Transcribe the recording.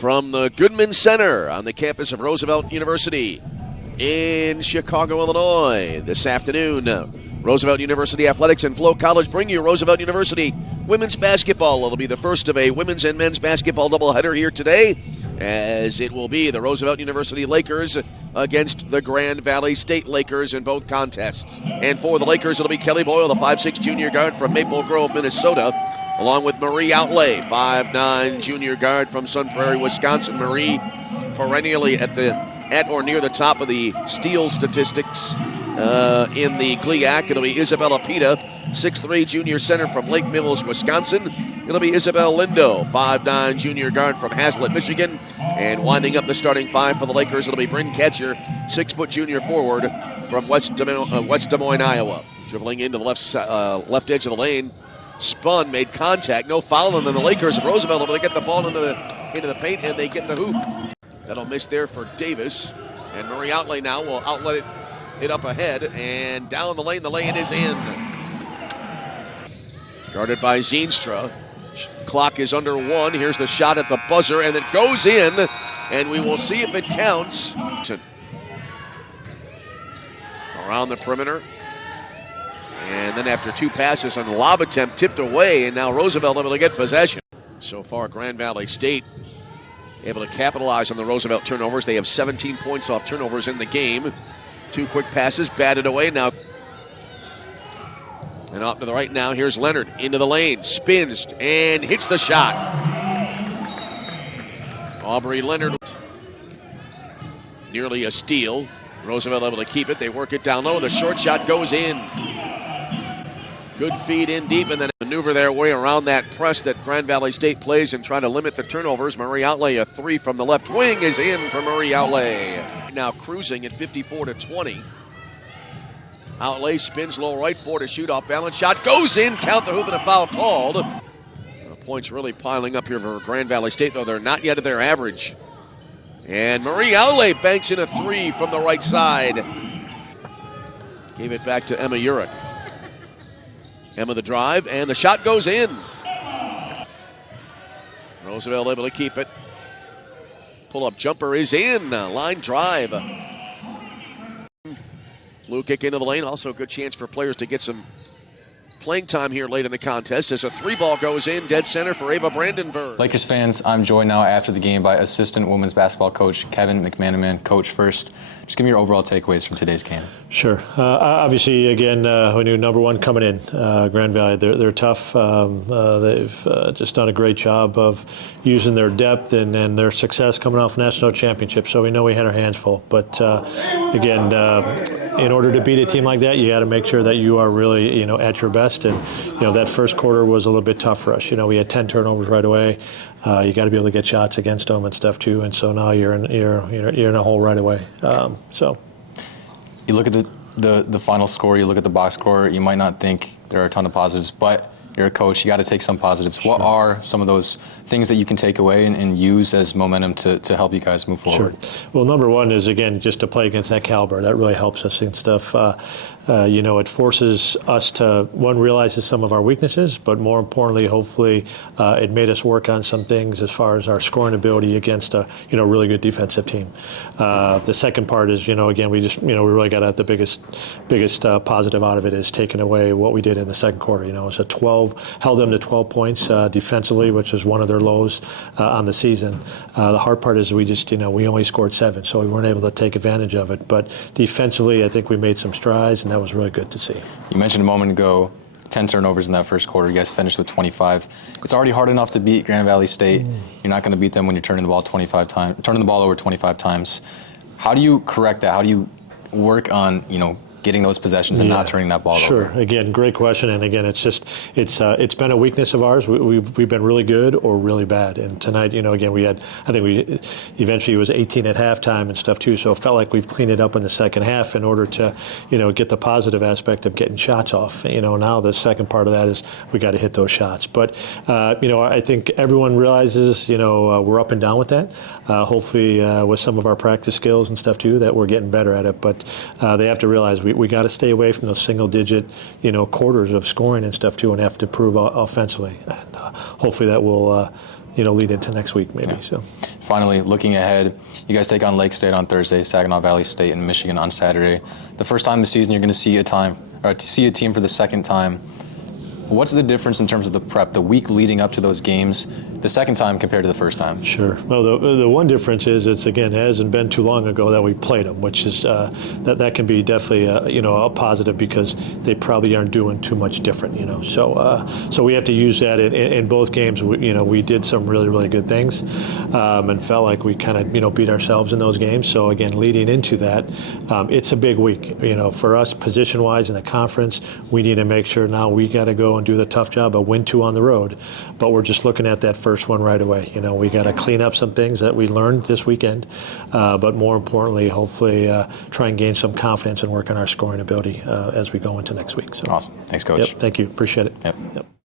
from the Goodman Center on the campus of Roosevelt University in Chicago, Illinois. This afternoon, Roosevelt University Athletics and Flow College bring you Roosevelt University women's basketball. It'll be the first of a women's and men's basketball doubleheader here today, as it will be the Roosevelt University Lakers against the Grand Valley State Lakers in both contests. And for the Lakers, it'll be Kelly Boyle, the 5'6 junior guard from Maple Grove, Minnesota, along with Marie Outlay, 5'9 junior guard from Sun Prairie, Wisconsin. Marie perennially at or near the top of the steal statistics in the GLIAC. It'll be Isabella Pita, 6'3 junior center from Lake Mills, Wisconsin. It'll be Isabel Lindo, 5'9 junior guard from Hazlet, Michigan. And winding up the starting five for the Lakers, it'll be Bryn Ketcher, 6' junior forward from West Des Moines, Iowa. Dribbling into the left edge of the lane. Spun, made contact, no foul, and then the Lakers of Roosevelt able to get the ball into the paint, and they get the hoop. That'll miss there for Davis. And Marie Outlay now will outlet it up ahead, and down the lane is in. Guarded by Zeenstra. Clock is under 1. Here's the shot at the buzzer, and it goes in, and we will see if it counts. Around the perimeter. And then after two passes on lob attempt, tipped away, and now Roosevelt able to get possession. So far, Grand Valley State able to capitalize on the Roosevelt turnovers. They have 17 points off turnovers in the game. Two quick passes, batted away now. And off to the right now, here's Leonard into the lane, spins, and hits the shot. Aubrey Leonard, nearly a steal. Roosevelt able to keep it. They work it down low. The short shot goes in. Good feed in deep, and then maneuver their way around that press that Grand Valley State plays and try to limit the turnovers. Marie Outlay, a three from the left wing, is in for Marie Outlay. Now cruising at 54-20. Outlay spins low right, 4 to shoot, off balance shot goes in, count the hoop, and a foul called. The points really piling up here for Grand Valley State, though they're not yet at their average. And Marie Outlay banks in a three from the right side. Gave it back to Emma Urich. Emma the drive, and the shot goes in. Roosevelt able to keep it. Pull-up jumper is in. Line drive. Blue kick into the lane. Also a good chance for players to get some playing time here late in the contest as a three ball goes in, dead center for Ava Brandenburg. Lakers fans, I'm joined now after the game by Assistant Women's Basketball Coach Kevin McManaman. Coach, first, just give me your overall takeaways from today's game. Sure. Obviously, again, we knew number one coming in, Grand Valley. They're tough. They've just done a great job of using their depth and their success coming off national championship. So we know we had our hands full. But again, in order to beat a team like that, you got to make sure that you are really, at your best. And that first quarter was a little bit tough for us. We had 10 turnovers right away. You got to be able to get shots against them and stuff too. And so now you're in a hole right away. So you look at the final score. You look at the box score. You might not think there are a ton of positives, but you're a coach. You got to take some positives. Sure. What are some of those things that you can take away and use as momentum to help you guys move forward? Sure. Well, number one is, again, just to play against that caliber. That really helps us and stuff. It forces us to, one, realize some of our weaknesses, but more importantly, hopefully, it made us work on some things as far as our scoring ability against a, really good defensive team. The second part is, again, we just, we really got at the biggest positive out of it is taking away what we did in the second quarter. It was held them to 12 points defensively, which was one of their lows on the season. The hard part is we just, we only scored 7, so we weren't able to take advantage of it. But defensively, I think we made some strides, and that was really good to see. You mentioned a moment ago 10 turnovers in that first quarter. You guys finished with 25. It's already hard enough to beat Grand Valley State. You're not going to beat them when you're turning the ball over 25 times. How do you correct that? How do you work on, getting those possessions and not turning that ball over? Sure. Again, great question. And again, it's been a weakness of ours. We've been really good or really bad. And tonight, again, eventually it was 18 at halftime and stuff too. So it felt like we've cleaned it up in the second half in order to, get the positive aspect of getting shots off. Now the second part of that is we got to hit those shots. But, I think everyone realizes, we're up and down with that. Hopefully with some of our practice skills and stuff too, that we're getting better at it. But they have to realize we got to stay away from those single-digit, quarters of scoring and stuff too, and have to improve offensively. And hopefully that will lead into next week maybe. Yeah. So. Finally, looking ahead, you guys take on Lake State on Thursday, Saginaw Valley State and Michigan on Saturday. The first time this season, you're going to see a team for the second time. What's the difference in terms of the prep, the week leading up to those games, the second time compared to the first time? Sure. Well, the one difference is it hasn't been too long ago that we played them, which is that can be definitely a positive because they probably aren't doing too much different. So we have to use that in both games. We did some really good things and felt like we kind of beat ourselves in those games. So again, leading into that, it's a big week. For us, position-wise in the conference, we need to make sure now we got to go and do the tough job of win 2 on the road, but we're just looking at that first one right away. We got to clean up some things that we learned this weekend, but more importantly, hopefully try and gain some confidence and work on our scoring ability as we go into next week. So. Awesome. Thanks, Coach. Yep, thank you. Appreciate it. Yep.